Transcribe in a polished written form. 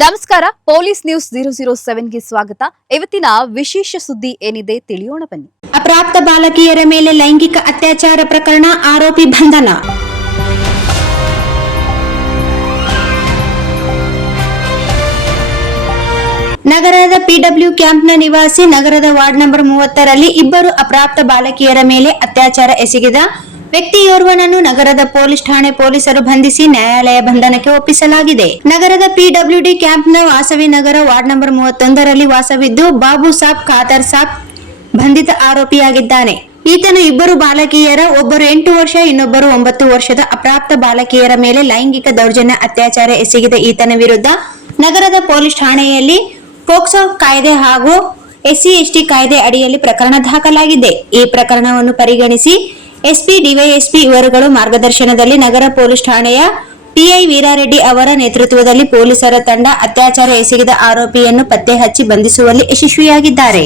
ನಮಸ್ಕಾರ, police news 007ಗೆ ಸ್ವಾಗತ. ಇವತ್ತಿನ ವಿಶೇಷ ಸುದ್ದಿ ಏನಿದೆ ತಿಳಿಯೋಣ ಬನ್ನಿ. ಅಪ್ರಾಪ್ತ ಬಾಲಕಿಯರ ಮೇಲೆ ಲೈಂಗಿಕ ಅತ್ಯಾಚಾರ ಪ್ರಕರಣ, ಆರೋಪಿ ಬಂಧನ. ನಗರದ ಪಿಡಬ್ಲ್ಯೂ ಕ್ಯಾಂಪ್ನ ನಿವಾಸಿ ನಗರದ ವಾರ್ಡ್ ನಂಬರ್ 30ರಲ್ಲಿ ಇಬ್ಬರು ಅಪ್ರಾಪ್ತ ಬಾಲಕಿಯರ ಮೇಲೆ ಅತ್ಯಾಚಾರ ಎಸಗಿದ ವ್ಯಕ್ತಿಯೋರ್ವನನ್ನು ನಗರದ ಪೊಲೀಸ್ ಠಾಣೆ ಪೊಲೀಸರು ಬಂಧಿಸಿ ನ್ಯಾಯಾಲಯ ಬಂಧನಕ್ಕೆ ಒಪ್ಪಿಸಲಾಗಿದೆ. ನಗರದ ಪಿಡಬ್ಲ್ಯೂಡಿ ಕ್ಯಾಂಪ್ನ ವಾಸವಿ ನಗರ ವಾರ್ಡ್ ನಂಬರ್ 31ರಲ್ಲಿ ವಾಸವಿದ್ದು ಬಾಬು ಸಾಬ್ ಖಾದರ್ ಸಾಬ್ ಬಂಧಿತ ಆರೋಪಿಯಾಗಿದ್ದಾನೆ. ಈತನು ಇಬ್ಬರು ಬಾಲಕಿಯರ, ಒಬ್ಬರು 8 ವರ್ಷ ಇನ್ನೊಬ್ಬರು 9 ವರ್ಷದ ಅಪ್ರಾಪ್ತ ಬಾಲಕಿಯರ ಮೇಲೆ ಲೈಂಗಿಕ ದೌರ್ಜನ್ಯ ಅತ್ಯಾಚಾರ ಎಸಗಿದ ಈತನ ವಿರುದ್ಧ ನಗರದ ಪೊಲೀಸ್ ಠಾಣೆಯಲ್ಲಿ ಪೋಕ್ಸೋ ಕಾಯ್ದೆ ಹಾಗೂ SC/ST ಕಾಯ್ದೆ ಅಡಿಯಲ್ಲಿ ಪ್ರಕರಣ ದಾಖಲಾಗಿದೆ. ಈ ಪ್ರಕರಣವನ್ನು ಪರಿಗಣಿಸಿ ಎಸ್ಪಿ, ಡಿವೈಎಸ್ಪಿ ಇವರುಗಳ ಮಾರ್ಗದರ್ಶನದಲ್ಲಿ ನಗರ ಪೊಲೀಸ್ ಠಾಣೆಯ ಟಿಐ ವೀರಾರೆಡ್ಡಿ ಅವರ ನೇತೃತ್ವದಲ್ಲಿ ಪೊಲೀಸರ ತಂಡ ಅತ್ಯಾಚಾರ ಎಸಗಿದ ಆರೋಪಿಯನ್ನು ಪತ್ತೆ ಹಚ್ಚಿ ಬಂಧಿಸುವಲ್ಲಿ ಯಶಸ್ವಿಯಾಗಿದ್ದಾರೆ.